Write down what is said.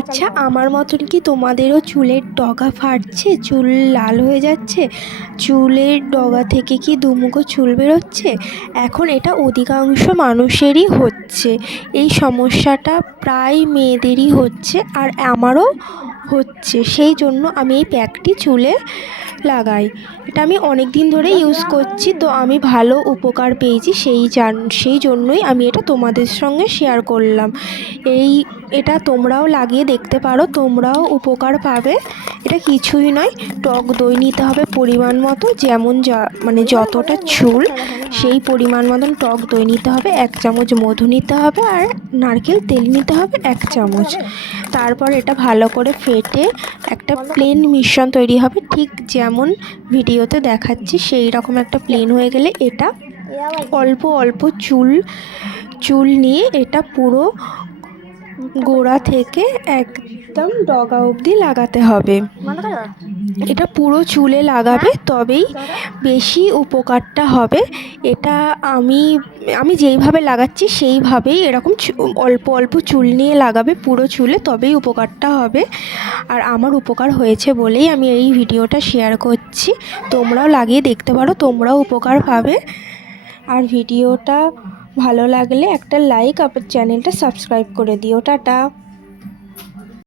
আচ্ছা, আমার মতন কি তোমাদেরও চুলের ডগা ফাটছে, চুল লাল হয়ে যাচ্ছে, চুলের ডগা থেকে কি দুমুখো চুল বেরোচ্ছে? এখন এটা অধিকাংশ মানুষেরই হচ্ছে। এই সমস্যাটা প্রায় মেয়েদেরই হচ্ছে, আর আমারও হচ্ছে। সেই জন্য আমি এই প্যাকটি চুলে লাগাই। এটা আমি অনেক দিন ধরে ইউজ করছি, তো আমি ভালো উপকার পেয়েছি। সেই জন্যই আমি এটা তোমাদের সঙ্গে শেয়ার করলাম। এটা তোমরাও লাগিয়ে দেখতে পারো, তোমরাও উপকার পাবে। এটা কিছুই নয়, টক দই নিতে হবে পরিমাণ মতো, যেমন যতটা চুল সেই পরিমাণ মতন টক দই নিতে হবে, 1 চামচ মধু নিতে হবে, আর নারকেল তেল নিতে হবে 1 চামচ। তারপর এটা ভালো করে ফেটে একটা প্লেন মিশ্রণ তৈরি হবে, ঠিক যেমন ভিডিওতে দেখাচ্ছি সেই রকম একটা প্লেন হয়ে গেলে এটা অল্প অল্প চুল নিয়ে এটা পুরো গোড়া থেকে একদম ডগা অবধি লাগাতে হবে। এটা পুরো চুলে লাগাবে, তবেই বেশি উপকারটা হবে। এটা আমি যেইভাবে লাগাচ্ছি সেইভাবেই এরকম অল্প অল্প চুল নিয়ে লাগাবে পুরো চুলে, তবেই উপকারটা হবে। আর আমার উপকার হয়েছে বলেই আমি এই ভিডিওটা শেয়ার করছি। তোমরাও লাগিয়ে দেখতে পারো, তোমরাও উপকার পাবে। আর ভিডিওটা ভালো লাগলে একটা লাইক, আর চ্যানেলটা সাবস্ক্রাইব করে দিও। টাটা।